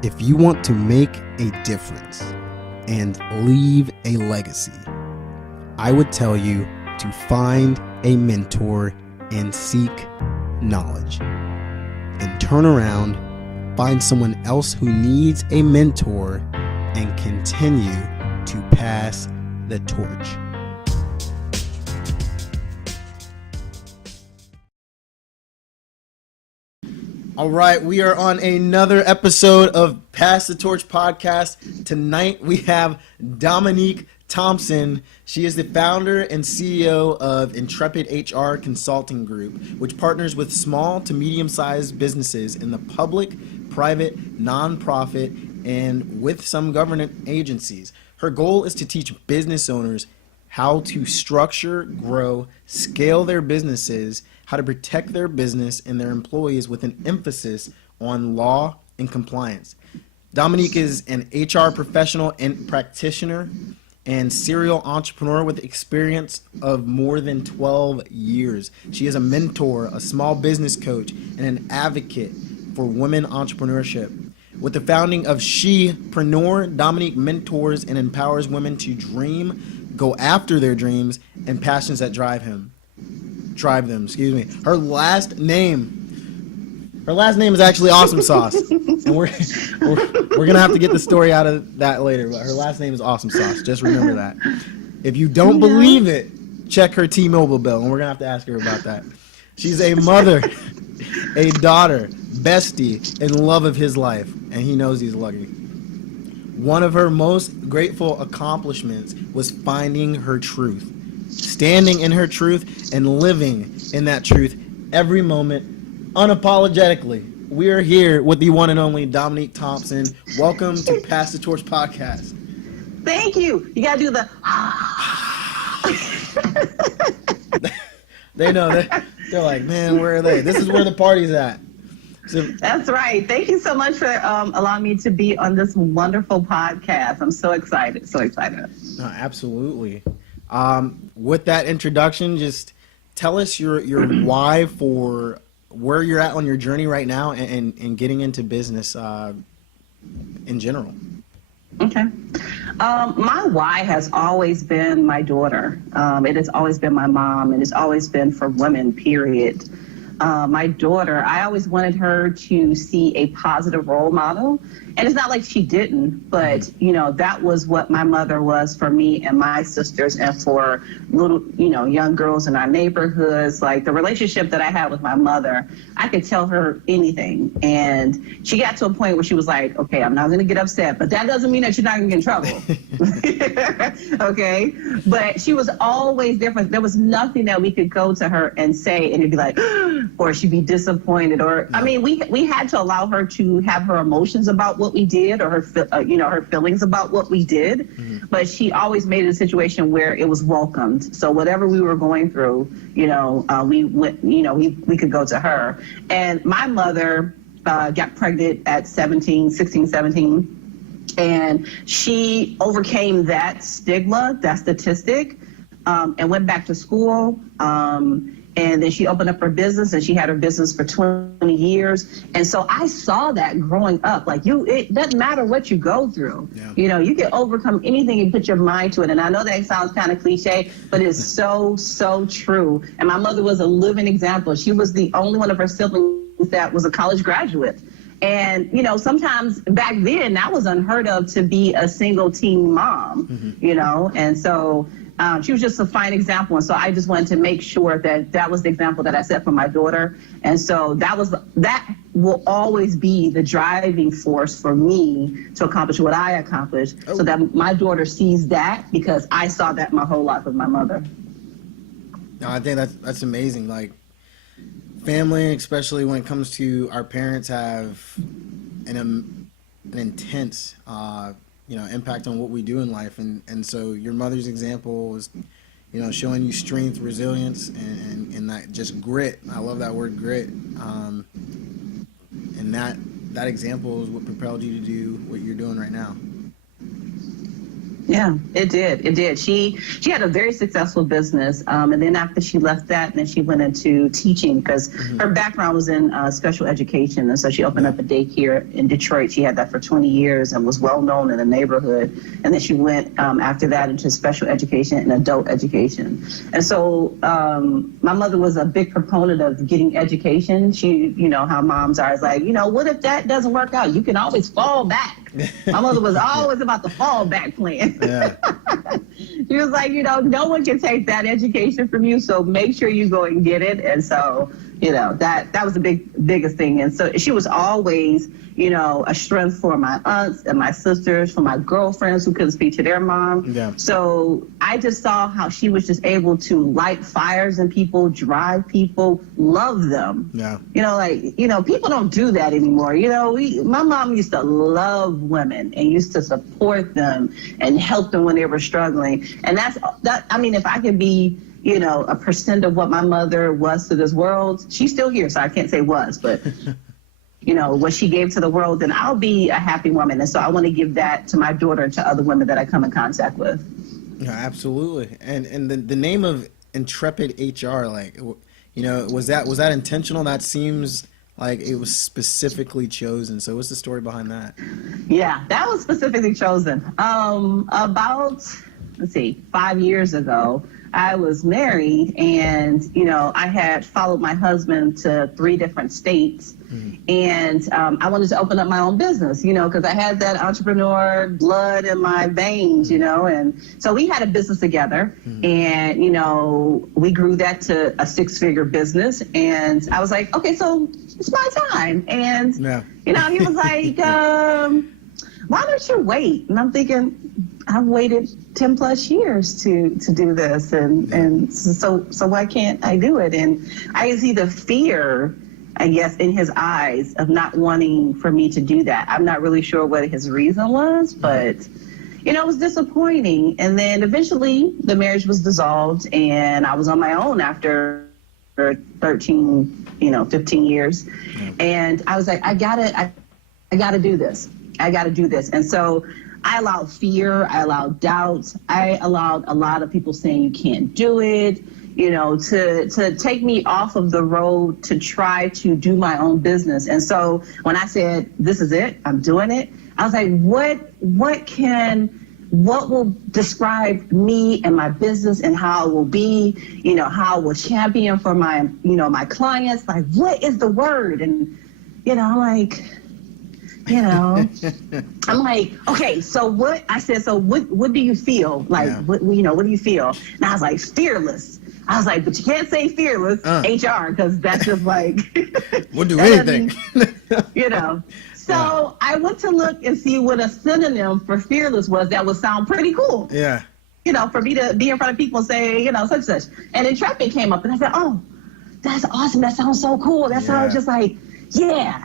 If you want to make a difference and leave a legacy, I would tell you to find a mentor and seek knowledge. And turn around, find someone else who needs a mentor, and continue to pass the torch. All right, we are on another episode of Pass the Torch podcast. Tonight we have Dominique Thompson. She is the founder and CEO of IntrepidHR Consulting Group, which partners with small to medium-sized businesses in the public, private, nonprofit, and with some government agencies. Her goal is to teach business owners how to structure, grow, scale their businesses, how to protect their business and their employees with an emphasis on law and compliance. Dominique is an HR professional and practitioner and serial entrepreneur with experience of more than 12 years. She is a mentor, a small business coach, and an advocate for women entrepreneurship. With the founding of SHEpreneur, Dominique mentors and empowers women to dream, go after their dreams and passions that drive them. Her last name is actually Awesome Sauce, and we're gonna have to get the story out of that later. But her last name is Awesome Sauce. Just remember that. If you don't believe it, check her T-Mobile bill, and we're gonna have to ask her about that. She's a mother, a daughter, bestie, and love of his life, and he knows he's lucky. One of her most grateful accomplishments was finding her truth, standing in her truth, and living in that truth every moment, unapologetically. We are here with the one and only Dominique Thompson. Welcome to Pass the Torch podcast. Thank you. You gotta do the. They know. They're like, man, where are they? This is where the party's at. So, that's right. Thank you so much for allowing me to be on this wonderful podcast. I'm so excited. No, absolutely. With that introduction, just tell us your why for where you're at on your journey right now and getting into business in general. Okay. My why has always been my daughter. It has always been my mom. It has always been for women, period. My daughter, I always wanted her to see a positive role model. And it's not like she didn't, but, that was what my mother was for me and my sisters and for little, young girls in our neighborhoods. Like the relationship that I had with my mother, I could tell her anything. And she got to a point where she was like, okay, I'm not going to get upset, but that doesn't mean that you're not going to get in trouble. Okay. But she was always different. There was nothing that we could go to her and say, and it'd be like, or she'd be disappointed, or I mean, we had to allow her to have her emotions about what we did, or her feelings about what we did. Mm-hmm. But she always made it a situation where it was welcomed. So whatever we were going through, we went, we could go to her. And my mother got pregnant at 16, 17, and she overcame that stigma, that statistic, and went back to school. And then she opened up her business, and she had her business for 20 years. And so I saw that growing up. Like it doesn't matter what you go through. Yeah. You can overcome anything and put your mind to it. And I know that sounds kind of cliche, but it's so, so true. And my mother was a living example. She was the only one of her siblings that was a college graduate. And, sometimes back then that was unheard of to be a single teen mom, mm-hmm. And so she was just a fine example. And so I just wanted to make sure that was the example that I set for my daughter. And so that will always be the driving force for me to accomplish what I accomplished, so that my daughter sees that, because I saw that my whole life with my mother. No, I think that's amazing. Like, family, especially when it comes to our parents, have an intense impact on what we do in life, and so your mother's example was, showing you strength, resilience, and that just grit. I love that word, grit. And that example is what propelled you to do what you're doing right now. Yeah, it did. It did. She had a very successful business, and then after she left that, then she went into teaching because her background was in special education, and so she opened up a daycare in Detroit. She had that for 20 years and was well known in the neighborhood. And then she went after that into special education and adult education. And so my mother was a big proponent of getting education. She, you know, how moms are, is like, you know, what if that doesn't work out? You can always fall back. My mother was always about the fallback plan. Yeah. She was like, you know, no one can take that education from you, so make sure you go and get it. And so, you know, that was the biggest thing. And so she was always, you know, a strength for my aunts and my sisters, for my girlfriends who couldn't speak to their mom. Yeah. So I just saw how she was just able to light fires in people, drive people, love them. Yeah. You know, like, you know, people don't do that anymore. You know, my mom used to love women and used to support them and help them when they were struggling. And that. I mean, if I could be, you know, a percent of what my mother was to this world, she's still here, so I can't say was, but you know, what she gave to the world, then I'll be a happy woman. And so I want to give that to my daughter and to other women that I come in contact with. Yeah, absolutely. And the name of IntrepidHR, like, you know, was that intentional? That seems like it was specifically chosen. So what's the story behind that? Yeah, that was specifically chosen. About, let's see, 5 years ago, I was married, and, you know, I had followed my husband to 3 different states. And I wanted to open up my own business, you know, because I had that entrepreneur blood in my veins, you know. And so we had a business together, and, you know, we grew that to a 6-figure business. And I was like, okay, so it's my time. And, you know, he was like, why don't you wait? And I'm thinking, I've waited 10 plus years to do this. And so why can't I do it? And I see the fear, I guess, in his eyes of not wanting for me to do that. I'm not really sure what his reason was, but, you know, it was disappointing. And then eventually the marriage was dissolved, and I was on my own after 13, 15 years. And I was like, I gotta do this. I gotta do this. And so I allowed fear, I allowed doubt, I allowed a lot of people saying you can't do it, you know, to take me off of the road to try to do my own business. And so when I said, this is it, I'm doing it, I was like, what will describe me and my business and how it will be, you know, how I will champion for my, you know, my clients, like, what is the word? And, you know, I'm like, you know, I'm like, okay, so what, I said, so what do you feel? Like, what do you feel? And I was like, fearless. I was like, but you can't say fearless, HR, because that's just like. We'll do anything. You know. So I went to look and see what a synonym for fearless was that would sound pretty cool. Yeah. You know, for me to be in front of people and say, you know, such and such. And Intrepid came up, and I said, oh, that's awesome. That sounds so cool. That sounds just like, yeah.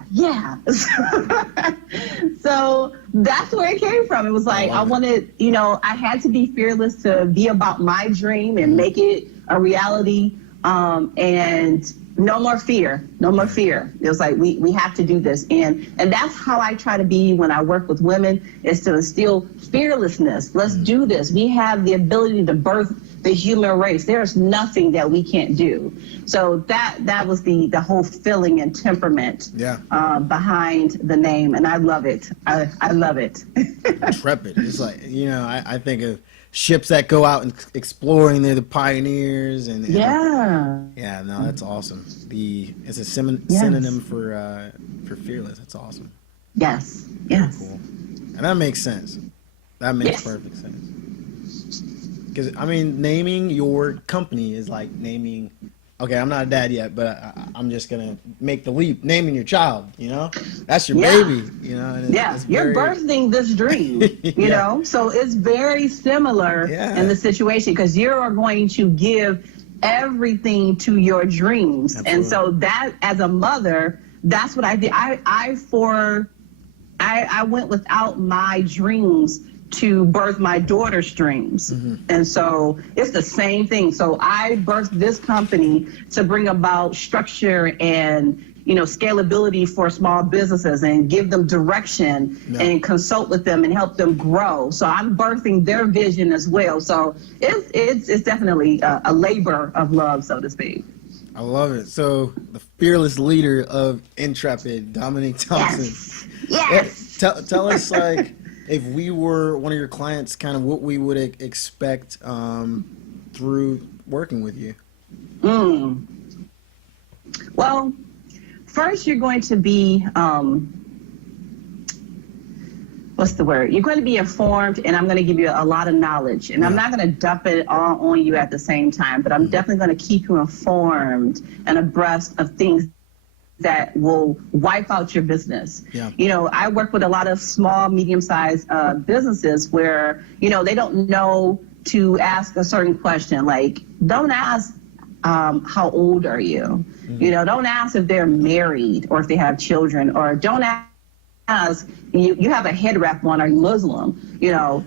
So that's where it came from. It was like, I wanted, you know, I had to be fearless to be about my dream and make it a reality. And no more fear. It was like, we have to do this. And that's how I try to be when I work with women, is to instill fearlessness. Let's do this. We have the ability to birth the human race. There's nothing that we can't do. So that was the whole feeling and temperament behind the name. And I love it. I love it. Intrepid. It's like, you know, I think of ships that go out and exploring. They're the pioneers. And no, that's awesome. It's a synonym for fearless. That's awesome. Yes. Cool. And that makes sense. That makes perfect sense. Because, I mean, naming your company is like naming, okay, I'm not a dad yet, but I'm just going to make the leap, naming your child, you know? That's your baby, you know? And it's you're birthing this dream, you know? So it's very similar in the situation, because you are going to give everything to your dreams. Absolutely. And so that, as a mother, that's what I did. I went without my dreams to birth my daughter's dreams. And so it's the same thing. So I birthed this company to bring about structure and, scalability for small businesses and give them direction and consult with them and help them grow. So I'm birthing their vision as well. So it's definitely a labor of love, so to speak. I love it. So the fearless leader of Intrepid, Dominique Thompson. Yes. Tell us, like, if we were one of your clients, kind of what we would expect through working with you. Well, first you're going to be, what's the word? You're going to be informed, and I'm going to give you a lot of knowledge. And I'm not going to dump it all on you at the same time, but I'm definitely going to keep you informed and abreast of things that will wipe out your business. I work with a lot of small, medium-sized businesses where, they don't know to ask a certain question. Like, don't ask, how old are you? Don't ask if they're married or if they have children, or don't ask, you have a head wrap on, are you Muslim?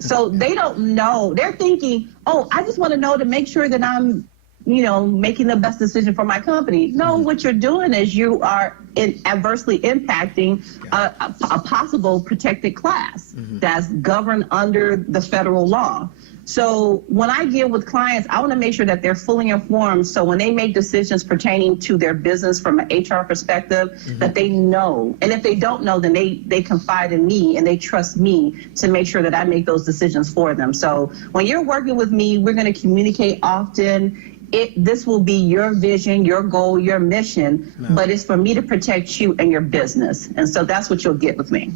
So they don't know. They're thinking, oh, I just want to know to make sure that I'm making the best decision for my company. No, what you're doing is you are adversely impacting a possible protected class that's governed under the federal law. So when I deal with clients, I want to make sure that they're fully informed. So when they make decisions pertaining to their business from an HR perspective, that they know. And if they don't know, then they confide in me and they trust me to make sure that I make those decisions for them. So when you're working with me, we're going to communicate often. This will be your vision, your goal, your mission, but it's for me to protect you and your business. And so that's what you'll get with me.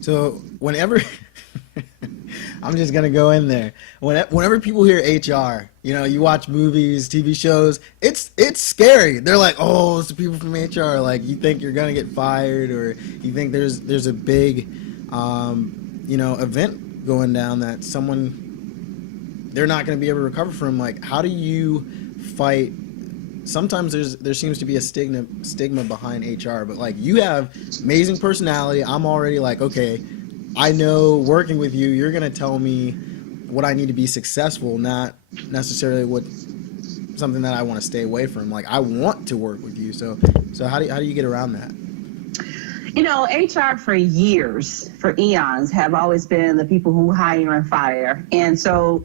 So whenever, I'm just going to go in there. Whenever people hear HR, you watch movies, TV shows, it's scary. They're like, oh, it's the people from HR. Like, you think you're going to get fired, or you think there's a big, event going down that they're not going to be able to recover from. Like, how do you fight? Sometimes there seems to be a stigma behind HR, but like, you have amazing personality. I'm already like, okay, I know working with you, you're going to tell me what I need to be successful, not necessarily something that I want to stay away from. Like, I want to work with you. So how do you get around that? HR for years, for eons, have always been the people who hire and fire. And so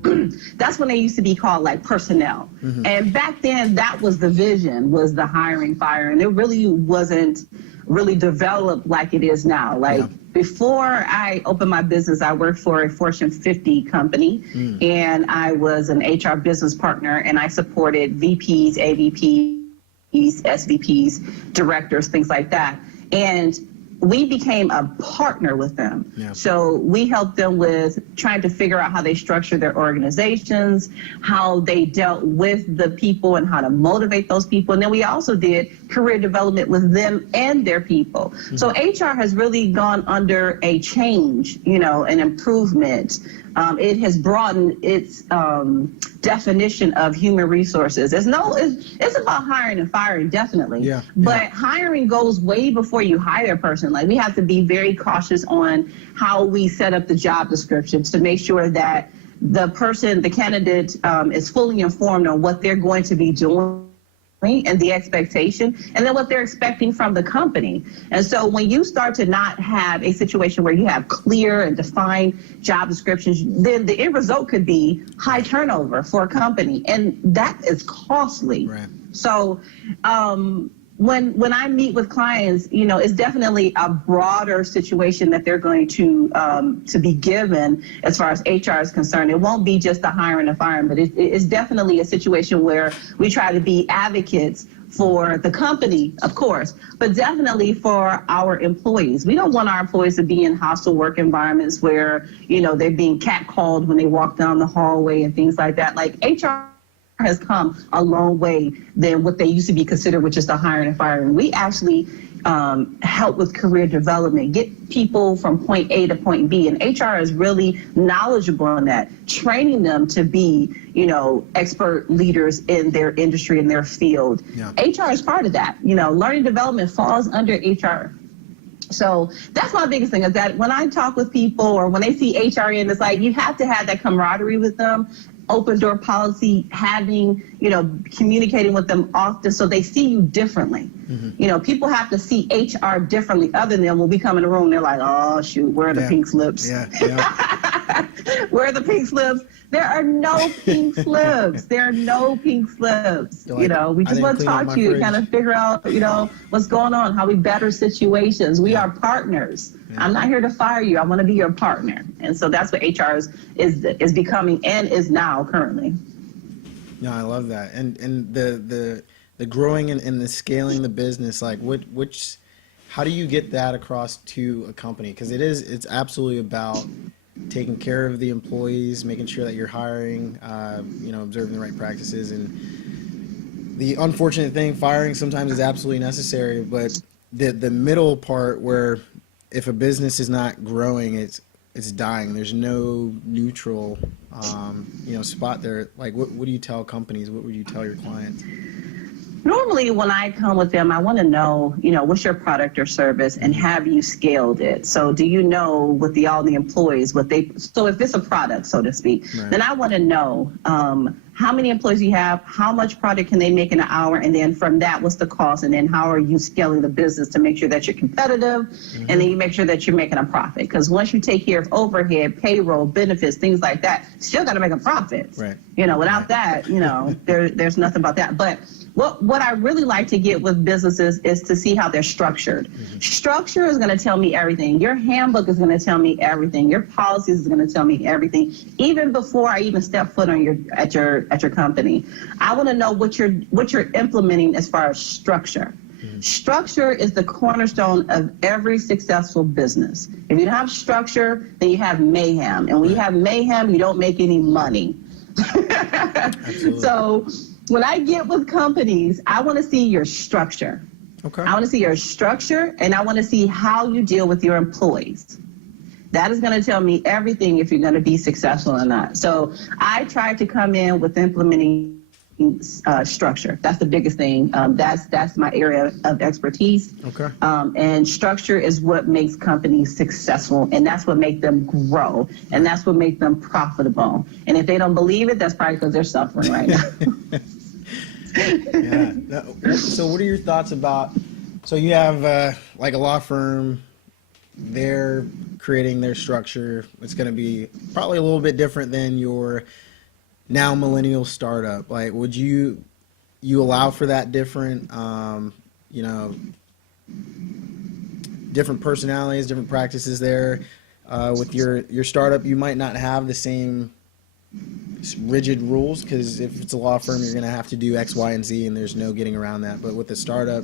that's when they used to be called like personnel. And back then, that was the vision, was the hiring, fire. And it really wasn't really developed like it is now. Before I opened my business, I worked for a Fortune 50 company, and I was an HR business partner, and I supported VPs, AVPs, SVPs, directors, things like that. And we became a partner with them. So we helped them with trying to figure out how they structure their organizations, how they dealt with the people and how to motivate those people. And then we also did career development with them and their people. So HR has really gone under a change, an improvement. It has broadened its definition of human resources. It's about hiring and firing, definitely. But hiring goes way before you hire a person. Like, we have to be very cautious on how we set up the job descriptions to make sure that the candidate is fully informed on what they're going to be doing and the expectation, and then what they're expecting from the company. And so when you start to not have a situation where you have clear and defined job descriptions, then the end result could be high turnover for a company, and that is costly. So when I meet with clients, it's definitely a broader situation that they're going to be given as far as HR is concerned. It won't be just the hiring and firing, but it's definitely a situation where we try to be advocates for the company, of course, but definitely for our employees. We don't want our employees to be in hostile work environments where, they're being catcalled when they walk down the hallway and things like that. Like, HR has come a long way than what they used to be considered, which is the hiring and firing. We actually help with career development, get people from point A to point B, and HR is really knowledgeable on that, training them to be, expert leaders in their industry, in their field. HR is part of that. Learning development falls under HR. So that's my biggest thing, is that when I talk with people or when they see HR in, it's like, you have to have that camaraderie with them. open door policy, having, communicating with them often so they see you differently. People have to see HR differently other than when we come in the room, they're like, oh, shoot, where are the pink slips? Where are the pink slips? There are no pink slips. There are no pink slips. Like, we just want to talk to you and kind of figure out, what's going on, how we better situations. We are partners. I'm not here to fire you. I want to be your partner. And so that's what HR is becoming and is now currently. No, I love that. And the growing and the scaling the business, like how do you get that across to a company? Because it's absolutely about taking care of the employees, making sure that you're hiring, observing the right practices. And the unfortunate thing, firing sometimes is absolutely necessary, but the middle part where if a business is not growing, it's dying. There's no neutral, spot there. Like, what do you tell companies? What would you tell your clients? Normally, when I come with them, I want to know, what's your product or service and have you scaled it? So do you know with all the employees, so if it's a product, so to speak, then I want to know how many employees you have, how much product can they make in an hour, and then from that, what's the cost, and then how are you scaling the business to make sure that you're competitive, and then you make sure that you're making a profit. Because once you take care of overhead, payroll, benefits, things like that, you still got to make a profit. Right. Without that, there's nothing about that. But what I really like to get with businesses is to see how they're structured. Structure is going to tell me everything. Your handbook is going to tell me everything. Your policies is going to tell me everything. Even before I even step foot on at your company, I want to know what you're implementing as far as structure. Structure is the cornerstone of every successful business. If you don't have structure, then you have mayhem. And when you have mayhem, you don't make any money. So when I get with companies, I want to see your structure. Okay. I want to see your structure, and I want to see how you deal with your employees. That is going to tell me everything if you're going to be successful or not. So I try to come in with implementing structure. That's the biggest thing. That's my area of expertise. Okay. And structure is what makes companies successful, and that's what makes them grow, and that's what makes them profitable. And if they don't believe it, that's probably because they're suffering right now. Yeah. So what are your thoughts about, so you have like a law firm, they're creating their structure. It's going to be probably a little bit different than your now millennial startup. Like, would you allow for that different, different personalities, different practices there? With your startup, you might not have the same rigid rules, because if it's a law firm, you're going to have to do X, Y, and Z, and there's no getting around that. But with a startup,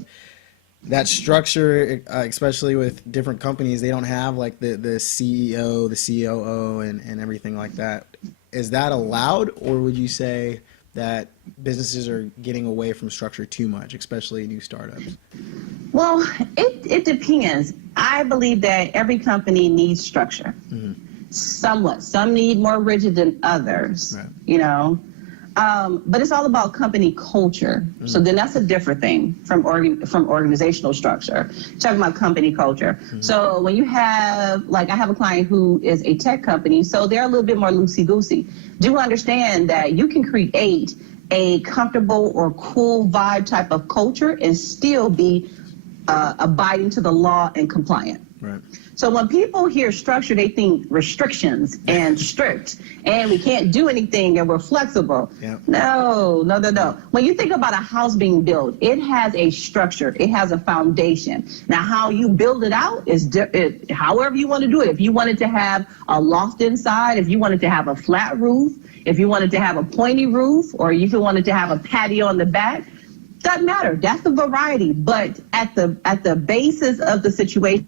that structure, especially with different companies, they don't have like the CEO, the COO, and everything like that. Is that allowed, or would you say that businesses are getting away from structure too much, especially new startups? Well, it depends. I believe that every company needs structure. Mm-hmm. Somewhat. Some need more rigid than others, right. But it's all about company culture. Mm-hmm. So then that's a different thing from organizational structure. Talking about company culture. Mm-hmm. So when you have, like, I have a client who is a tech company, so they're a little bit more loosey-goosey. Do understand that you can create a comfortable or cool vibe type of culture and still be abiding to the law and compliant. Right. So when people hear structure, they think restrictions and strict, and we can't do anything, and we're flexible. Yep. No. When you think about a house being built, it has a structure. It has a foundation. Now, how you build it out is however you want to do it. If you wanted to have a loft inside, if you wanted to have a flat roof, if you wanted to have a pointy roof, or if you wanted to have a patio on the back, doesn't matter. That's the variety. But at the basis of the situation,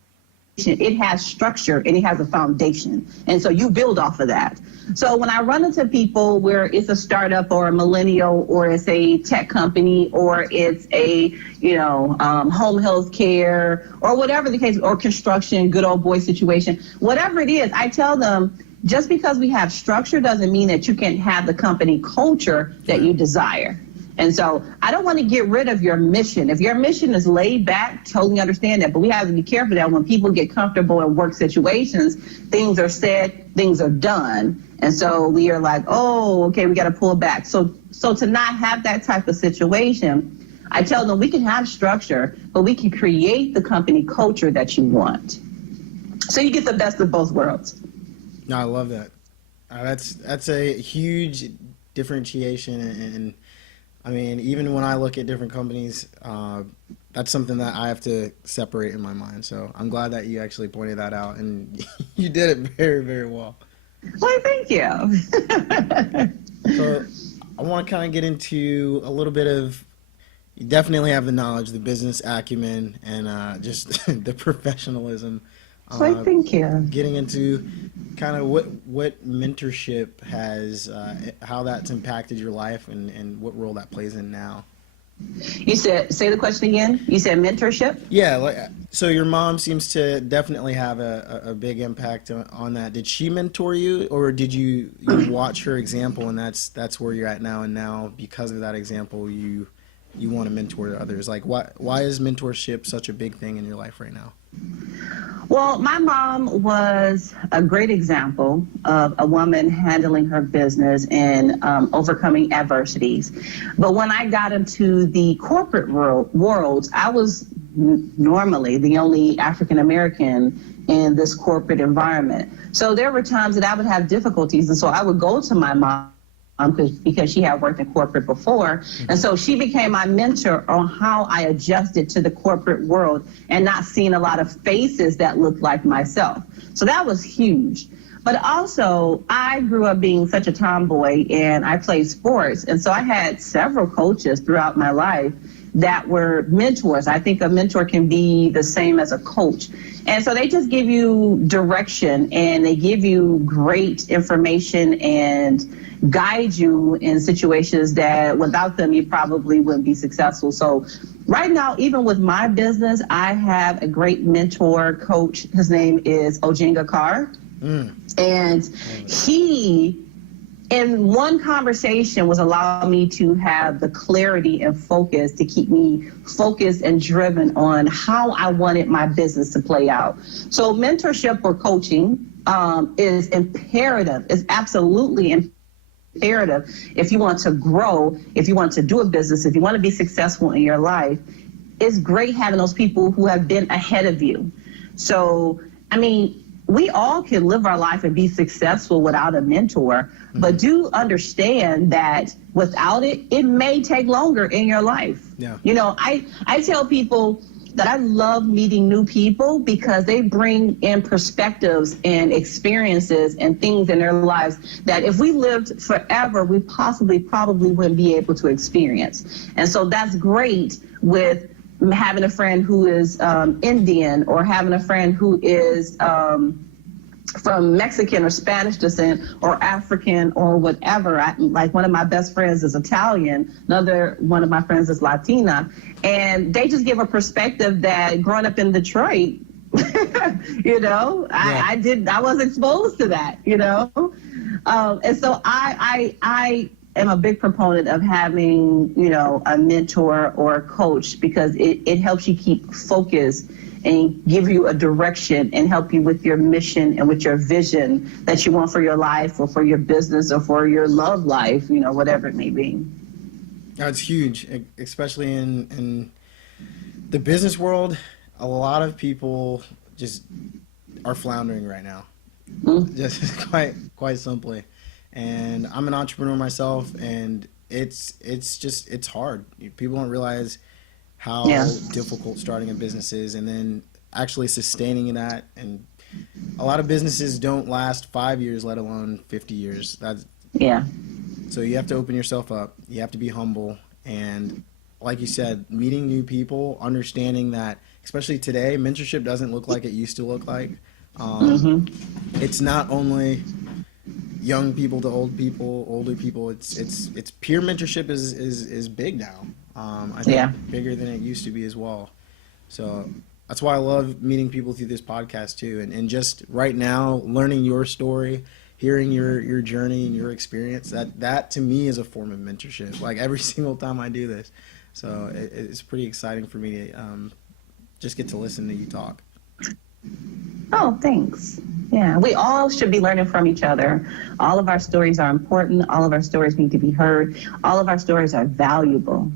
it has structure and it has a foundation. And so you build off of that. So when I run into people where it's a startup or a millennial or it's a tech company or it's a, home health care or whatever the case, or construction, good old boy situation, whatever it is, I tell them, just because we have structure doesn't mean that you can have the company culture that you desire. And so I don't want to get rid of your mission. If your mission is laid back, totally understand that. But we have to be careful that when people get comfortable in work situations, things are said, things are done. And so we are like, oh, okay, we got to pull back. So to not have that type of situation, I tell them we can have structure, but we can create the company culture that you want. So you get the best of both worlds. No, I love that. That's a huge differentiation, and I mean, even when I look at different companies, that's something that I have to separate in my mind. So I'm glad that you actually pointed that out, and you did it very, very well. Well, thank you. So I want to kind of get into a little bit of, you definitely have the knowledge, the business acumen, and just the professionalism. Well, thank you. Getting into kind of what mentorship has, how that's impacted your life, and what role that plays in now. You said, say the question again. You said mentorship? Yeah, so your mom seems to definitely have a big impact on that. Did she mentor you, or did you watch her example, and that's where you're at now, and now because of that example you want to mentor others? Like, why is mentorship such a big thing in your life right now? Well, my mom was a great example of a woman handling her business and overcoming adversities. But when I got into the corporate world, I was normally the only African American in this corporate environment. So there were times that I would have difficulties, and so I would go to my mom because she had worked in corporate before. And so she became my mentor on how I adjusted to the corporate world and not seeing a lot of faces that looked like myself. So that was huge. But also, I grew up being such a tomboy, and I played sports. And so I had several coaches throughout my life that were mentors. I think a mentor can be the same as a coach. And so they just give you direction, and they give you great information and guide you in situations that without them you probably wouldn't be successful. So right now, even with my business, I have a great mentor coach. His name is Ojinga Carr. And he, in one conversation, was allowing me to have the clarity and focus to keep me focused and driven on how I wanted my business to play out. So mentorship or coaching is imperative. It's absolutely imperative if you want to grow, if you want to do a business, if you want to be successful in your life. It's great having those people who have been ahead of you. So, I mean, we all can live our life and be successful without a mentor, but do understand that without it, it may take longer in your life. Yeah. You know, I tell people that I love meeting new people because they bring in perspectives and experiences and things in their lives that if we lived forever, we probably wouldn't be able to experience. And so that's great with having a friend who is Indian, or having a friend who is from Mexican or Spanish descent or African or whatever. Like one of my best friends is Italian, another one of my friends is Latina, and they just give a perspective that growing up in Detroit, you know, Yeah. I was exposed to that, you know, and so I am a big proponent of having, you know, a mentor or a coach, because it helps you keep focused and give you a direction and help you with your mission and with your vision that you want for your life or for your business or for your love life, you know, whatever it may be. That's huge, especially in the business world. A lot of people just are floundering right now, just quite simply. And I'm an entrepreneur myself, and it's hard. People don't realize how difficult starting a business is, and then actually sustaining that. And a lot of businesses don't last 5 years, let alone 50 years. So you have to open yourself up. You have to be humble. And like you said, meeting new people, understanding that, especially today, mentorship doesn't look like it used to look like. It's not only young people to old people, older people. It's peer mentorship is big now. I think bigger than it used to be as well. So that's why I love meeting people through this podcast too, and just right now learning your story, hearing your journey and your experience, that to me is a form of mentorship. Like every single time I do this, so it's pretty exciting for me to just get to listen to you talk. Oh, thanks. Yeah, we all should be learning from each other. All of our stories are important. All of our stories need to be heard. All of our stories are valuable.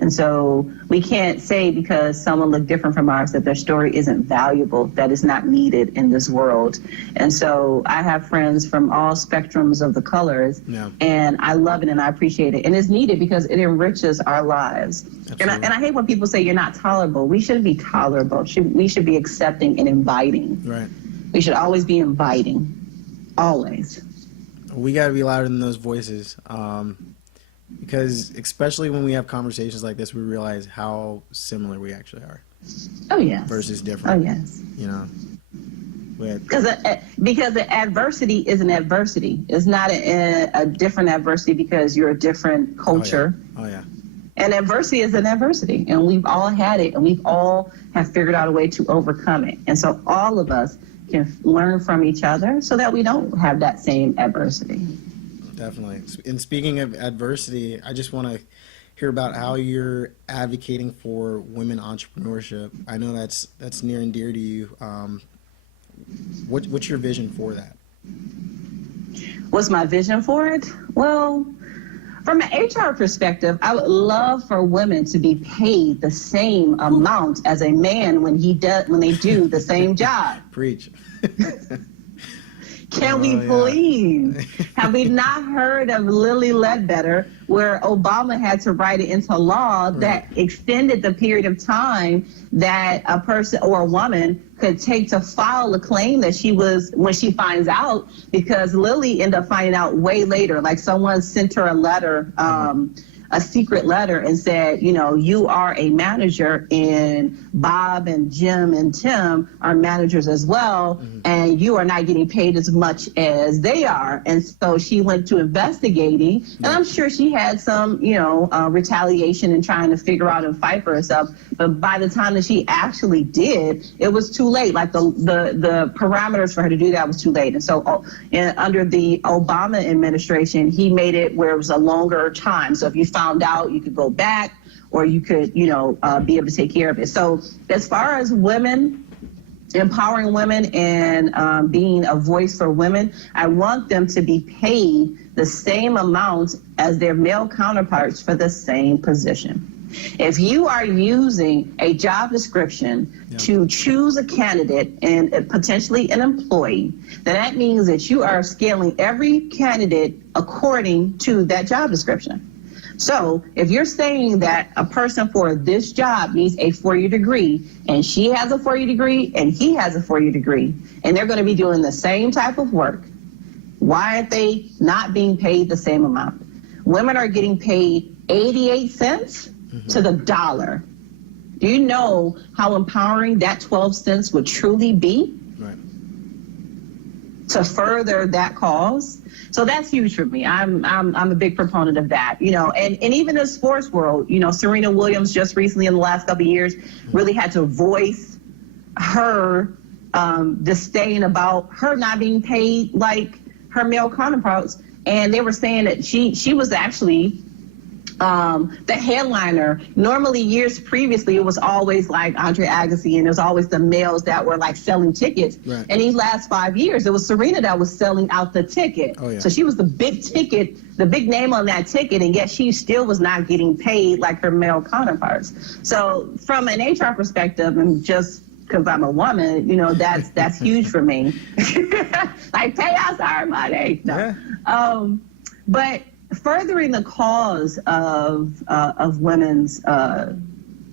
And so we can't say because someone looked different from ours that their story isn't valuable, that is not needed in this world. And so I have friends from all spectrums of the colors, and I love it and I appreciate it. And it's needed because it enriches our lives. And I hate when people say you're not tolerable. We shouldn't be tolerable. We should be accepting and inviting. Right. We should always be inviting. Always. We got to be louder than those voices. Because especially when we have conversations like this, we realize how similar we actually are. Oh, yes. Versus different. Oh, yes. You know. Because the adversity is an adversity. It's not a different adversity because you're a different culture. Oh, yeah. And adversity is an adversity. And we've all had it. And we've all have figured out a way to overcome it. And so all of us can learn from each other so that we don't have that same adversity. Definitely. And speaking of adversity, I just want to hear about how you're advocating for women entrepreneurship. I know that's near and dear to you. What's your vision for that? What's my vision for it? Well, from an HR perspective, I would love for women to be paid the same amount as a man when they do the same job. Preach. Can we please? Have we not heard of Lilly Ledbetter, where Obama had to write it into law that extended the period of time that a person or a woman could take to file a claim that she was, when she finds out, because Lilly ended up finding out way later, like someone sent her a letter, a secret letter and said, you know, you are a manager and Bob and Jim and Tim are managers as well, and you are not getting paid as much as they are. And so she went to investigating, and I'm sure she had some, retaliation and trying to figure out and fight for herself. But by the time that she actually did, it was too late. Like the parameters for her to do that was too late. And so under the Obama administration, he made it where it was a longer time. So if you found out, you could go back, or you could, be able to take care of it. So as far as women, empowering women and being a voice for women, I want them to be paid the same amount as their male counterparts for the same position. If you are using a job description to choose a candidate and potentially an employee, then that means that you are scaling every candidate according to that job description. So if you're saying that a person for this job needs a 4-year degree, and she has a 4-year degree and he has a 4-year degree, and they're going to be doing the same type of work, why aren't they not being paid the same amount? Women are getting paid 88 cents to the dollar. Do you know how empowering that 12 cents would truly be? Right. To further that cause? So that's huge for me. I'm a big proponent of that, and even in the sports world, Serena Williams just recently in the last couple of years really had to voice her disdain about her not being paid like her male counterparts. And they were saying that she was actually the headliner. Normally years previously, it was always like Andre Agassi, and it was always the males that were like selling tickets. Right. And these last 5 years, it was Serena that was selling out the ticket. Oh, yeah. So she was the big ticket, the big name on that ticket, and yet she still was not getting paid like her male counterparts. So from an HR perspective, and just because I'm a woman, that's huge for me. Like, pay us our money. No. Yeah. But furthering the cause of women's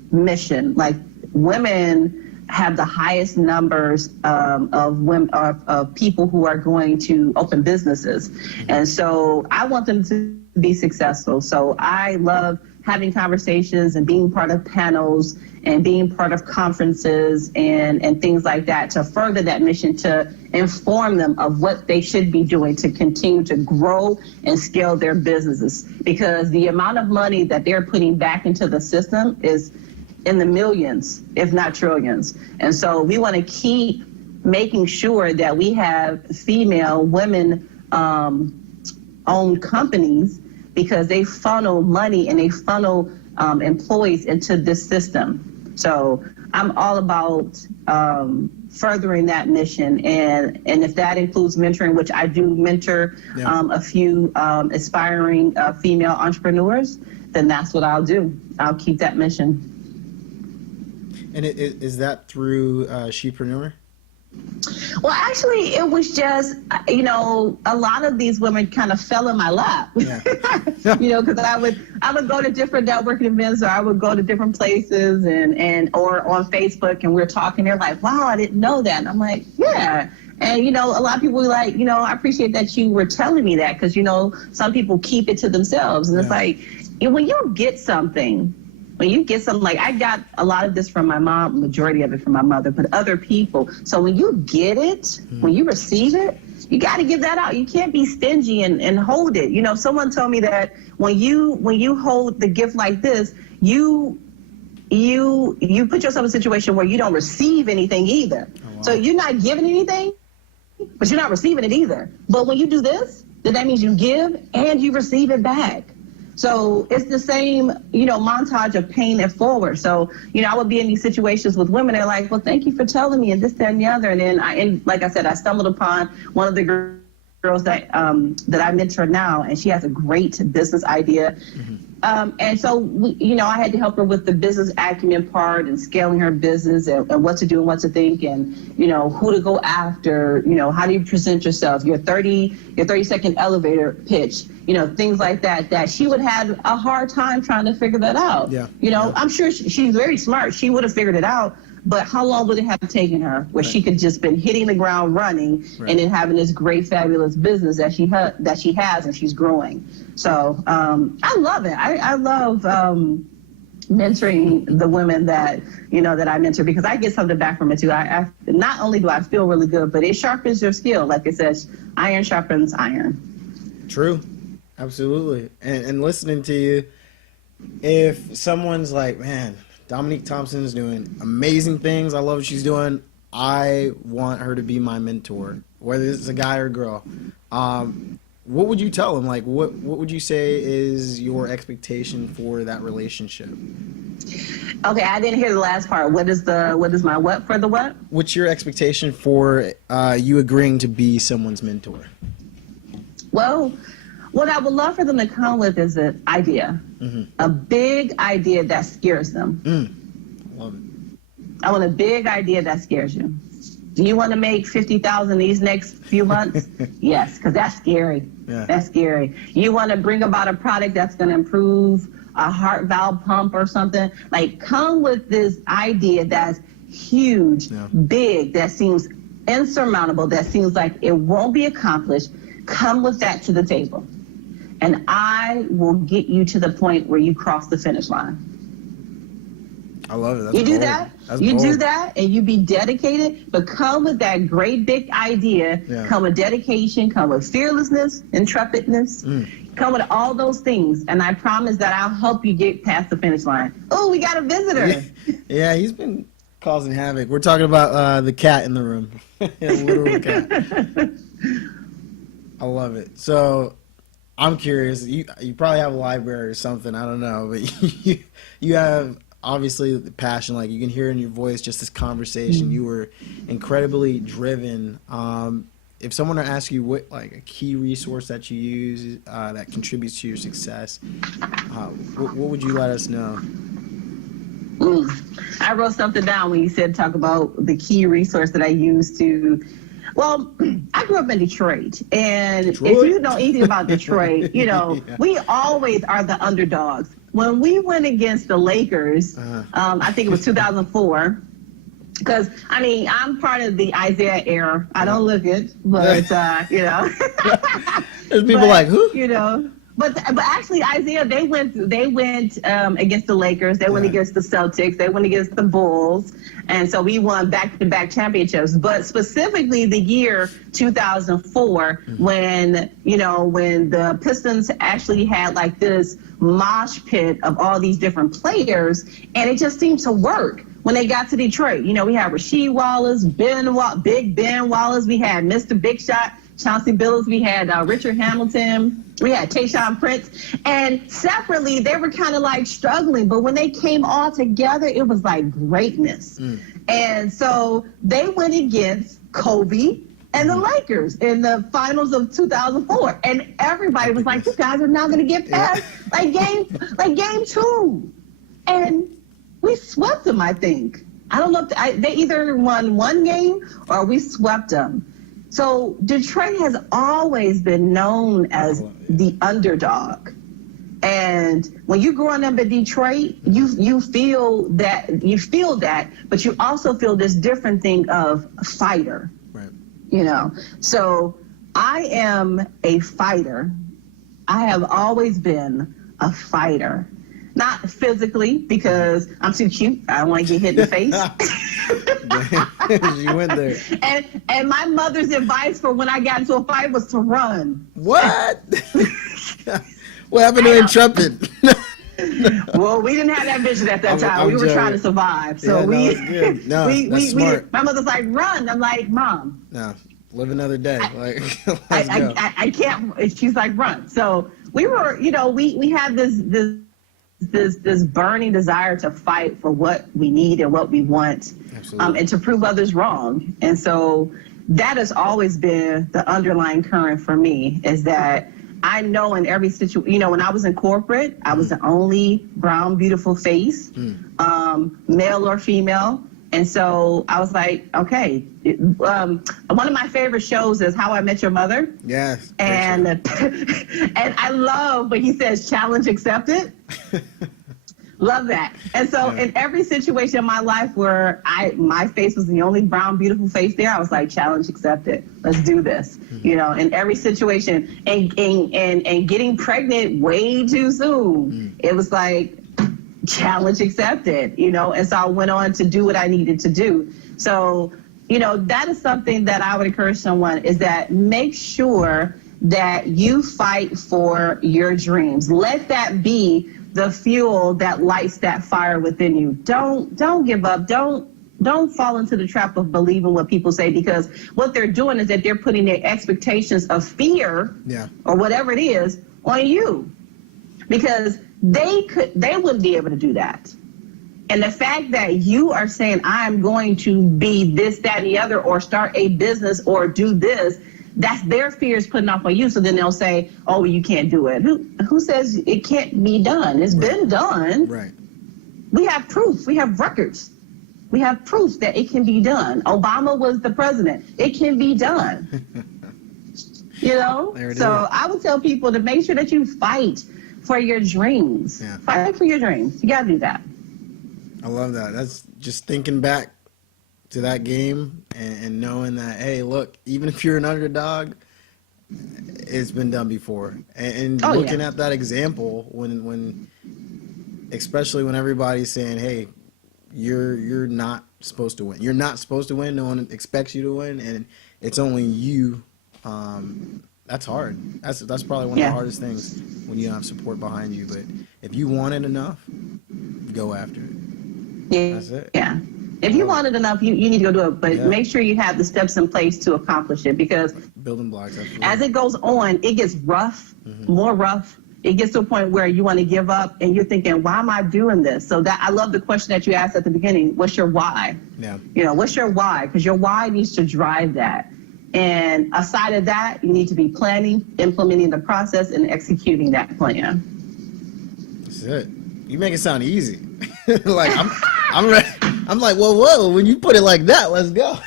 mission, like women have the highest numbers of women of people who are going to open businesses, and so I want them to be successful. So I love having conversations and being part of panels and being part of conferences and things like that to further that mission, to inform them of what they should be doing to continue to grow and scale their businesses. Because the amount of money that they're putting back into the system is in the millions, if not trillions. And so we want to keep making sure that we have female women own companies because they funnel money and they funnel employees into this system. So I'm all about furthering that mission, and if that includes mentoring, which I do mentor a few aspiring female entrepreneurs, then that's what I'll do. I'll keep that mission. And is that through SHEpreneur? Well, actually, it was just, a lot of these women kind of fell in my lap, Yeah. Because I would go to different networking events, or I would go to different places or on Facebook, and we're talking. They're like, wow, I didn't know that. And I'm like, yeah. And, a lot of people were like, I appreciate that you were telling me that, because, some people keep it to themselves. And it's like, when you get something, like I got a lot of this from my mom, majority of it from my mother, but other people. So when you get it, when you receive it, you got to give that out. You can't be stingy and hold it. Someone told me that when you hold the gift like this, you put yourself in a situation where you don't receive anything either. Oh, wow. So you're not giving anything, but you're not receiving it either. But when you do this, then that means you give and you receive it back. So it's the same, montage of paying it forward. So, I would be in these situations with women. They're like, well, thank you for telling me, and this, that, and the other. And then like I said, I stumbled upon one of the girls that I mentor now, and she has a great business idea. Mm-hmm. And so, I had to help her with the business acumen part and scaling her business and what to do and what to think and, who to go after, how do you present yourself, your 30-second elevator pitch, things like that she would have a hard time trying to figure that out. Yeah. I'm sure she's very smart. She would have figured it out. But how long would it have taken her where she could just been hitting the ground running and then having this great, fabulous business that she has and she's growing? So I love it. I love mentoring the women that I mentor, because I get something back from it too. I not only do I feel really good, but it sharpens your skill. Like it says, iron sharpens iron. True. Absolutely. And listening to you, if someone's like, man, Dominique Thompson is doing amazing things, I love what she's doing, I want her to be my mentor, whether it's a guy or a girl, what would you tell them? Like, what would you say is your expectation for that relationship? Okay, I didn't hear the last part. What is my what for the what? What's your expectation for you agreeing to be someone's mentor? Well, what I would love for them to come with is an idea, a big idea that scares them. I love it. I want a big idea that scares you. Do you want to make $50,000 these next few months? Yes, because that's scary. Yeah. That's scary. You want to bring about a product that's going to improve a heart valve pump or something? Like, come with this idea that's huge, big, that seems insurmountable, that seems like it won't be accomplished. Come with that to the table, and I will get you to the point where you cross the finish line. I love it. That's you do bold. that, That's you bold. do that, and you be dedicated, but come with that great big idea, come with dedication, come with fearlessness, intrepidness, come with all those things, and I promise that I'll help you get past the finish line. Oh, we got a visitor. Yeah, he's been causing havoc. We're talking about the cat in the room. A literal cat. I love it. So I'm curious, you probably have a library or something, I don't know, but you have obviously the passion, like you can hear in your voice, just this conversation. You were incredibly driven. If someone were to ask you what, like, a key resource that you use that contributes to your success, what would you let us know? I wrote something down when you said talk about the key resource that I use to. Well, I grew up in Detroit, and if you know anything about Detroit, we always are the underdogs. When we went against the Lakers, I think it was 2004, because, I mean, I'm part of the Isaiah era. I don't look it, but, There's people like, who? But actually, Isaiah, they went against the Lakers. They went against the Celtics. They went against the Bulls. And so we won back-to-back championships. But specifically the year 2004, when the Pistons actually had like this mosh pit of all these different players, and it just seemed to work. When they got to Detroit, we had Rasheed Wallace, Big Ben Wallace. We had Mr. Big Shot, Chauncey Billups, we had Richard Hamilton, we had Tayshaun Prince, and separately they were kind of like struggling, but when they came all together, it was like greatness. And so they went against Kobe and the Lakers in the finals of 2004, and everybody was like, "You guys are not going to get past game 2," and we swept them. I think I don't know if they either won one game or we swept them. So Detroit has always been known as the underdog. And when you growing up in Detroit, you feel that, but you also feel this different thing of fighter. Right. You know. So I am a fighter. I have always been a fighter. Not physically, because I'm too cute. I don't want to get hit in the face. You went there. And my mother's advice for when I got into a fight was to run. What? What happened to Intrepid? Well, we didn't have that vision at that time. We were trying to survive. So that's smart. my mother's like, run. I'm like, Mom. No, live another day. I can't. She's like, run. So we were, we had this burning desire to fight for what we need and what we want, and to prove others wrong. And so that has always been the underlying current for me, is that I know in every situation, when I was in corporate, I was the only brown, beautiful face, male or female. And so I was like, okay, one of my favorite shows is How I Met Your Mother. Yes. And I love when he says challenge accepted. Love that. And so in every situation in my life where my face was the only brown, beautiful face there, I was like, challenge accepted. Let's do this. In every situation. And getting pregnant way too soon, it was like, challenge accepted, and so I went on to do what I needed to do. So, that is something that I would encourage someone, is that make sure that you fight for your dreams. Let that be the fuel that lights that fire within you. Don't give up. Don't fall into the trap of believing what people say, because what they're doing is that they're putting their expectations of fear or whatever it is on you, because they wouldn't be able to do that. And the fact that you are saying, I'm going to be this, that, and the other, or start a business or do this, that's their fears putting off on you. So then they'll say, oh, well, you can't do it. Who says it can't be done? It's been done. Right. We have proof. We have records. We have proof that it can be done. Obama was the president. It can be done. So I would tell people to make sure that you fight for your dreams. Fight for your dreams. You gotta do that. I love that. That's just thinking back to that game and knowing that, hey, look, even if you're an underdog, it's been done before. And looking at that example when especially when everybody's saying, hey, you're not supposed to win. You're not supposed to win. No one expects you to win, and it's only you. That's hard. That's probably one of the hardest things when you don't have support behind you. But if you want it enough, go after it. That's it. Yeah. If you want it enough, you need to go do it. But make sure you have the steps in place to accomplish it, because building blocks. Absolutely. As it goes on, it gets rough, more rough. It gets to a point where you want to give up, and you're thinking, why am I doing this? So that I love the question that you asked at the beginning. What's your why? Yeah. What's your why? Because your why needs to drive that. And aside of that, you need to be planning, implementing the process, and executing that plan. That's it. You make it sound easy. Like I'm ready. I'm like, whoa. When you put it like that, let's go.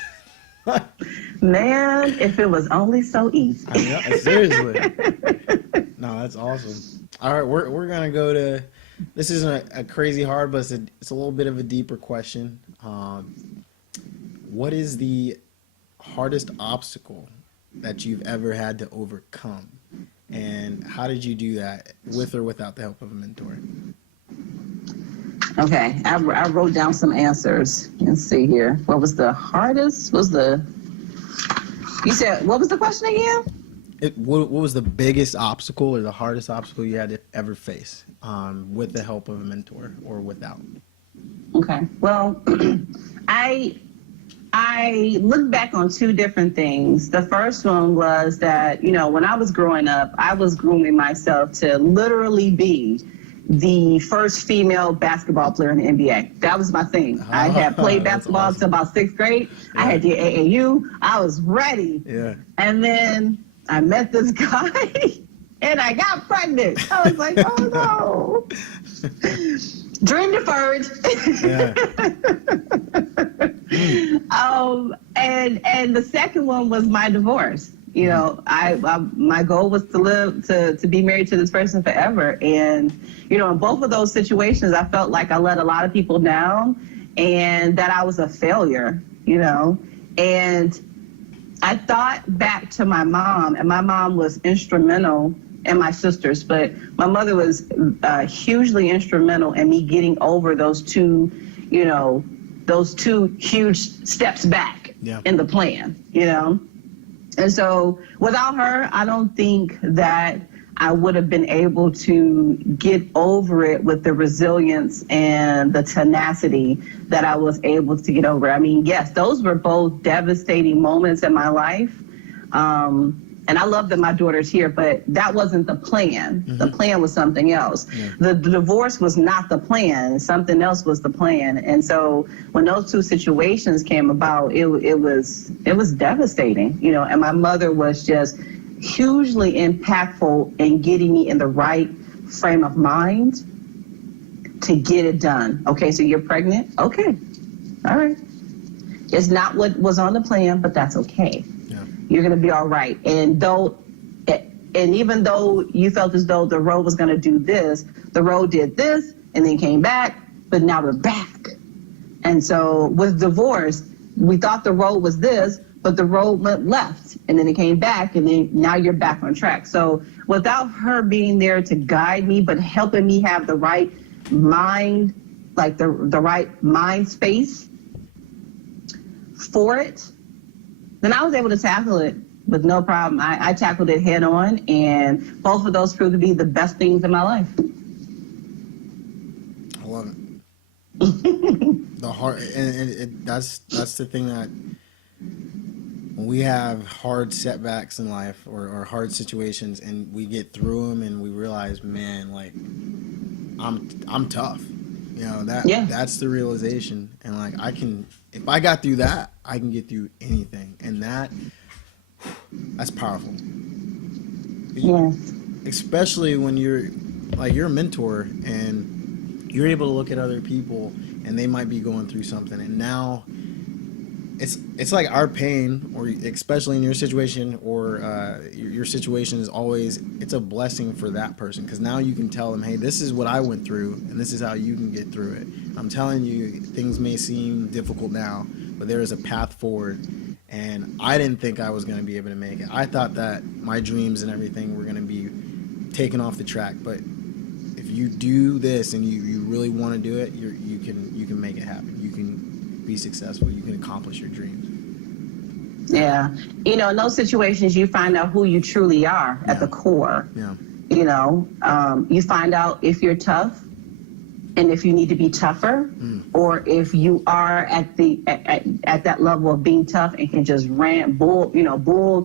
Man, if it was only so easy. I know, seriously. No, that's awesome. All right, we're gonna go to. This isn't a crazy hard, but it's a little bit of a deeper question. What is the hardest obstacle that you've ever had to overcome, and how did you do that, with or without the help of a mentor? Okay, I wrote down some answers. Let's see here. What was the hardest? You said, what was the question again? What was the biggest obstacle or the hardest obstacle you had to ever face, with the help of a mentor or without? Okay. Well, I I look back on two different things. The first one was that, when I was growing up, I was grooming myself to literally be the first female basketball player in the NBA. That was my thing. I had played basketball awesome. until about 6th grade. Yeah. I had the AAU. I was ready. Yeah. And then I met this guy and I got pregnant. I was like, oh no. Dream deferred. Yeah. And the second one was my divorce. My goal was to be married to this person forever. And, in both of those situations, I felt like I let a lot of people down and that I was a failure, and I thought back to my mom, and my mom was instrumental, and my sisters, but my mother was hugely instrumental in me getting over those two huge steps back in the plan, And so without her, I don't think that I would have been able to get over it with the resilience and the tenacity that I was able to get over. I mean, yes, those were both devastating moments in my life. And I love that my daughter's here, but that wasn't the plan. Mm-hmm. The plan was something else. Yeah. The divorce was not the plan. Something else was the plan. And so when those two situations came about, it was devastating, and my mother was just hugely impactful in getting me in the right frame of mind to get it done. Okay, so you're pregnant? Okay, all right. It's not what was on the plan, but that's okay. Yeah. You're gonna be all right. And even though you felt as though the road was gonna do this, the road did this and then came back, but now we're back. And so with divorce, we thought the road was this, but the road went left and then it came back and then now you're back on track. So without her being there to guide me, but helping me have the right mind, like the right mind space for it, then I was able to tackle it with no problem. I tackled it head on, and both of those proved to be the best things in my life. I love it. The heart, and that's the thing that when we have hard setbacks in life or hard situations and we get through them and we realize, man, like I'm tough. That's the realization. And like if I got through that, I can get through anything. And that's powerful. Yes. Especially when you're a mentor and you're able to look at other people and they might be going through something, and now it's like our pain, or especially in your situation, or your situation is always, it's a blessing for that person, because now you can tell them, hey, this is what I went through and this is how you can get through it. I'm telling you, things may seem difficult now, but there is a path forward, and I didn't think I was going to be able to make it. I thought that my dreams and everything were going to be taken off the track, but if you do this and you really want to do it, you can make it happen. You can be successful. You can accomplish your dreams. Yeah. In those situations, you find out who you truly are at the core. Yeah. You find out if you're tough and if you need to be tougher, or if you are at that level of being tough and can just bull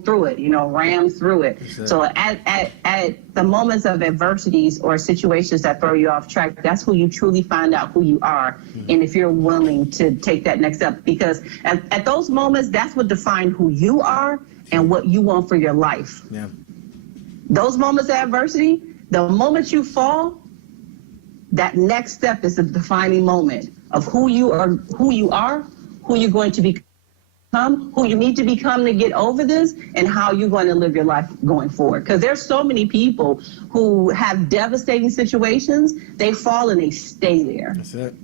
through it, ram through it. Exactly. So at the moments of adversities or situations that throw you off track, that's who you truly find out who you are, and if you're willing to take that next step. Because at those moments, that's what defines who you are and what you want for your life. Yeah. Those moments of adversity, the moment you fall, that next step is the defining moment of who you are, who you're going to become, who you need to become to get over this, and how you're going to live your life going forward. Because there's so many people who have devastating situations, they fall and they stay there. That's it.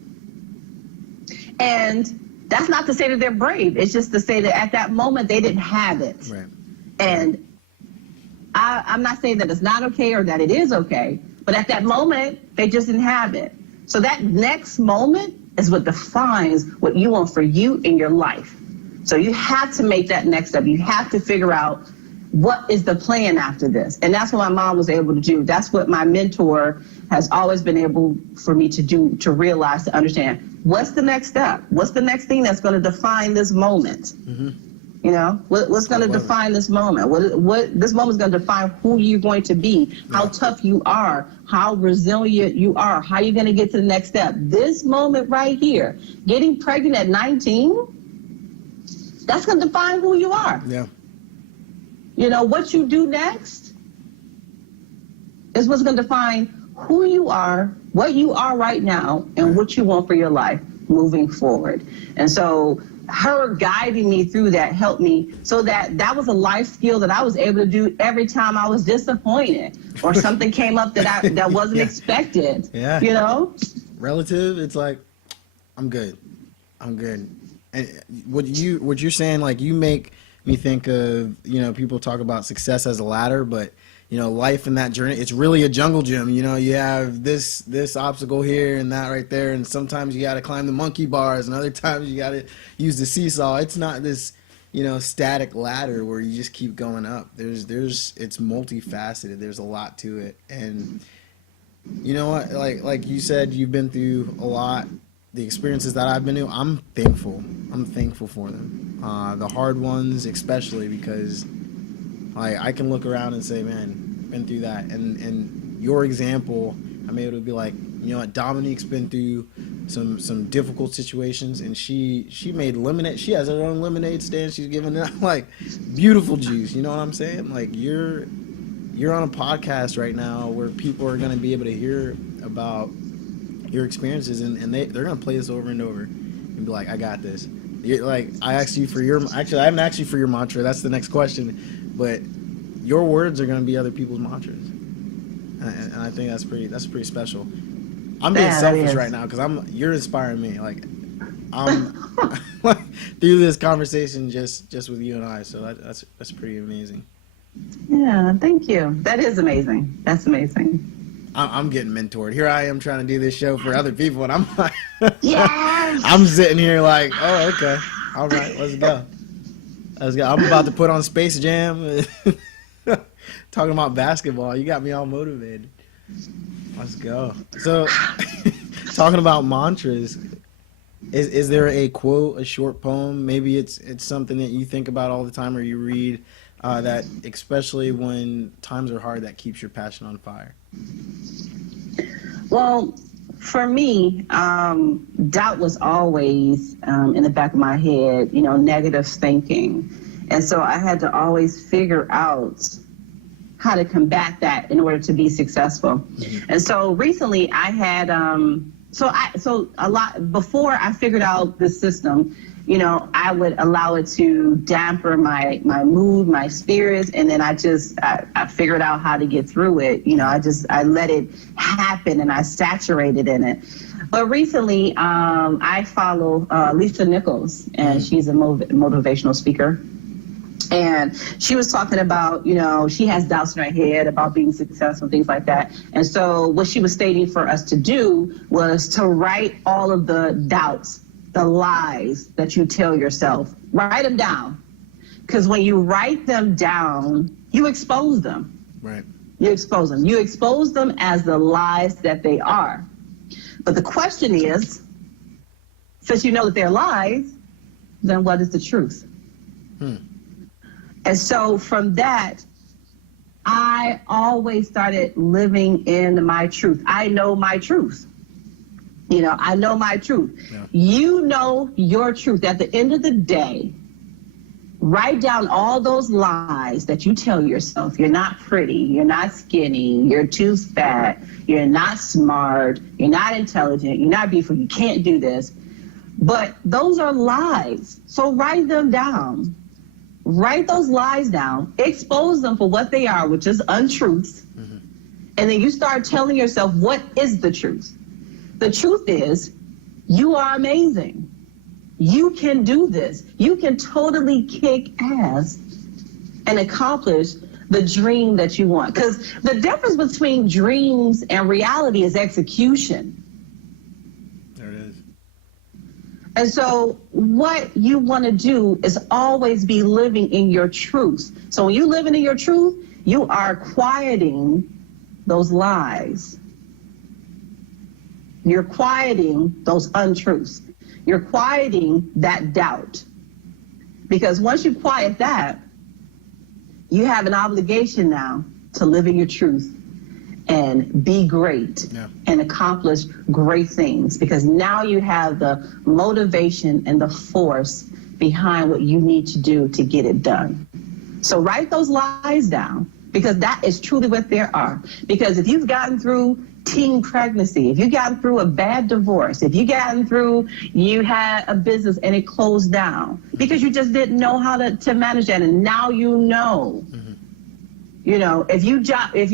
And that's not to say that they're brave. It's just to say that at that moment, they didn't have it. Right. And I'm not saying that it's not okay or that it is okay, but at that moment, they just didn't have it. So that next moment is what defines what you want for you in your life. So you have to make that next step. You have to figure out what is the plan after this? And that's what my mom was able to do. That's what my mentor has always been able for me to do, to realize, to understand. What's the next step? What's the next thing that's going to define this moment? Mm-hmm. You know, what's going to define this moment? What this moment is going to define who you're going to be, how tough you are, how resilient you are, how you're going to get to the next step. This moment right here, getting pregnant at 19, that's going to define who you are. Yeah. You know, what you do next is what's going to define who you are, what you are right now, and what you want for your life moving forward. And so her guiding me through that helped me, so that was a life skill that I was able to do every time I was disappointed or something came up that wasn't expected. Yeah. You know? Relative, it's like, I'm good. And what you're saying, like, you make me think of, you know, people talk about success as a ladder, but, you know, life in that journey, it's really a jungle gym. You know, you have this obstacle here and that right there, and sometimes you got to climb the monkey bars, and other times you got to use the seesaw. It's not this, you know, static ladder where you just keep going up. It's multifaceted. There's a lot to it, and you know what? Like you said, you've been through a lot. The experiences that I've been through, I'm thankful for them. The hard ones, especially, because I can look around and say, man, been through that. And your example, I'm able to be like, you know what, Dominique's been through some difficult situations, and she made lemonade. She has her own lemonade stand. She's giving it like beautiful juice. You know what I'm saying? Like, you're on a podcast right now where people are going to be able to hear about your experiences, and they're going to play this over and over and be like, I got this. I asked you for your, actually, I haven't asked you for your mantra. That's the next question. But your words are going to be other people's mantras. And I think that's pretty special. I'm being selfish right now because you're inspiring me. Like, I'm through this conversation just with you and I. So that's pretty amazing. Yeah, thank you. That is amazing. That's amazing. I'm getting mentored. Here I am trying to do this show for other people, and I'm like, yes! I'm sitting here like, oh, okay, all right, let's go. I'm about to put on Space Jam, talking about basketball. You got me all motivated. Let's go. So, talking about mantras, is there a quote, a short poem? Maybe it's something that you think about all the time, or you read that, especially when times are hard, that keeps your passion on fire. Well, for me, doubt was always in the back of my head, you know, negative thinking. And so I had to always figure out how to combat that in order to be successful. Mm-hmm. And so recently I had, before I figured out the system, you know, I would allow it to dampen my mood, my spirits, and then I figured out how to get through it. You know, I let it happen and I saturated in it. But recently, I follow Lisa Nichols, and she's a motivational speaker. And she was talking about, you know, she has doubts in her head about being successful, things like that. And so what she was stating for us to do was to write all of the doubts, the lies that you tell yourself. Write them down. Because when you write them down, you expose them. Right. You expose them. You expose them as the lies that they are. But the question is, since you know that they're lies, then what is the truth? And so from that, I always started living in my truth. I know my truth. You know, I know my truth. Yeah. You know your truth. At the end of the day, write down all those lies that you tell yourself. You're not pretty. You're not skinny. You're too fat. You're not smart. You're not intelligent. You're not beautiful. You can't do this. But those are lies. So write them down. Write those lies down. Expose them for what they are, which is untruths. Mm-hmm. And then you start telling yourself, what is the truth? The truth is, you are amazing. You can do this. You can totally kick ass and accomplish the dream that you want. Because the difference between dreams and reality is execution. There it is. And so what you want to do is always be living in your truth. So when you living in your truth, you are quieting those lies. You're quieting those untruths. You're quieting that doubt. Because once you quiet that, you have an obligation now to live in your truth and be great and accomplish great things, because now you have the motivation and the force behind what you need to do to get it done. So write those lies down, because that is truly what there are. Because if you've gotten through teen pregnancy, if you've gotten through a bad divorce, if you've gotten through, you had a business and it closed down because you just didn't know how to manage that, and now you know. You know, if you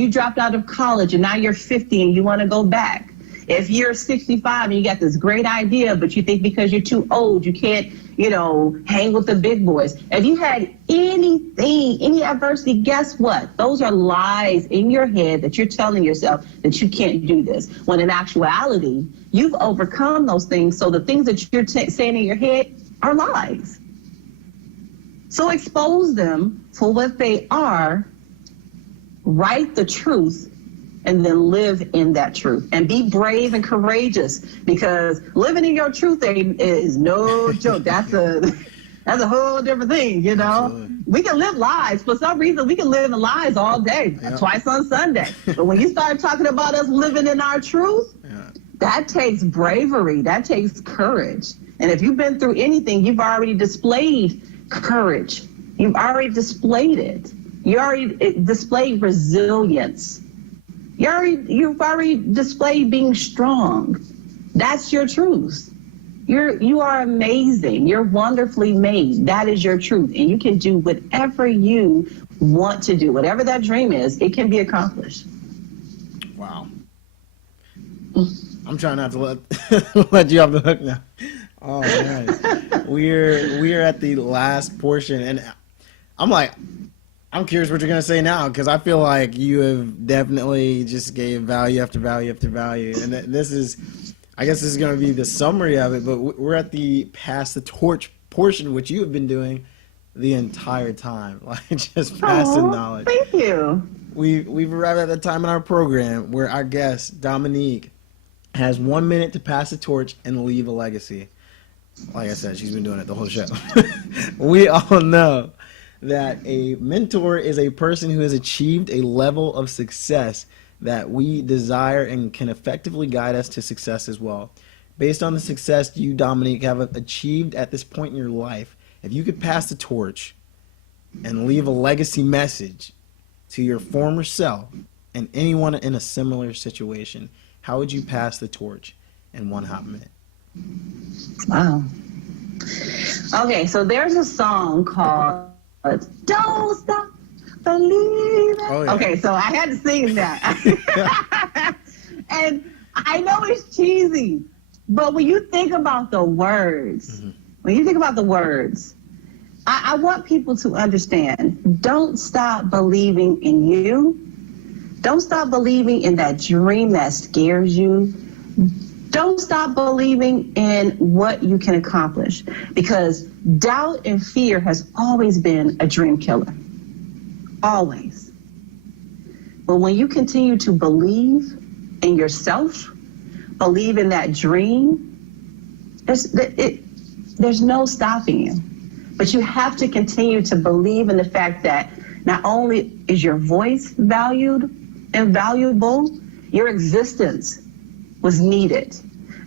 dropped out of college and now you're 50 and you want to go back. If you're 65 and you got this great idea, but you think because you're too old, you can't, hang with the big boys. If you had anything, any adversity, guess what? Those are lies in your head that you're telling yourself that you can't do this. When in actuality, you've overcome those things. So the things that you're saying in your head are lies. So expose them for what they are. Write the truth and then live in that truth, and be brave and courageous, because living in your truth is no joke. That's a whole different thing, Absolutely. We can live lies. For some reason, we can live in lies all day, twice on Sunday. But when you start talking about us living in our truth, that takes bravery. That takes courage. And if you've been through anything, you've already displayed courage. You've already displayed it. You already displayed resilience. You've already displayed being strong. That's your truth. You are amazing. You're wonderfully made. That is your truth. And you can do whatever you want to do. Whatever that dream is, it can be accomplished. Wow. I'm trying not to let you off the hook now. Oh man. We're at the last portion, and I'm curious what you're going to say now, because I feel like you have definitely just gave value after value after value. And I guess this is going to be the summary of it, but we're at the pass the torch portion, which you have been doing the entire time, like just passing knowledge. Thank you. We've arrived at the time in our program where our guest, Dominique, has 1 minute to pass the torch and leave a legacy. Like I said, she's been doing it the whole show. We all know that a mentor is a person who has achieved a level of success that we desire and can effectively guide us to success as well. Based on the success you, Dominique, have achieved at this point in your life, if you could pass the torch and leave a legacy message to your former self and anyone in a similar situation, how would you pass the torch in one hot minute? Wow. Okay, so there's a song called Don't Stop Believing. Oh, yeah. Okay, so I had to sing that. And I know it's cheesy, but when you think about the words, I want people to understand, don't stop believing in you. Don't stop believing in that dream that scares you. Don't stop believing in what you can accomplish, because doubt and fear has always been a dream killer. Always. But when you continue to believe in yourself, believe in that dream, there's no stopping you. But you have to continue to believe in the fact that not only is your voice valued and valuable, your existence was needed.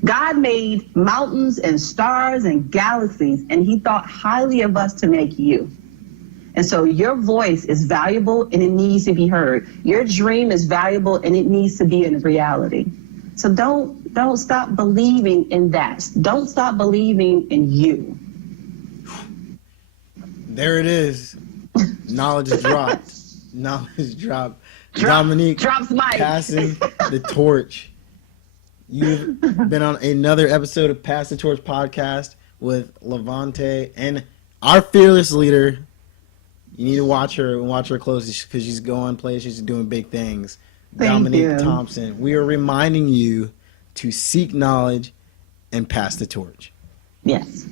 God made mountains and stars and galaxies, and he thought highly of us to make you. And so your voice is valuable and it needs to be heard. Your dream is valuable and it needs to be in reality. So don't stop believing in that. Don't stop believing in you. There it is. Knowledge is dropped. Knowledge dropped. Dominique drops mic. Passing the torch. You've been on another episode of Pass the Torch podcast with Levante and our fearless leader. You need to watch her and watch her closely, because she's going places, she's doing big things. Dominique Thompson. We are reminding you to seek knowledge and pass the torch. Yes.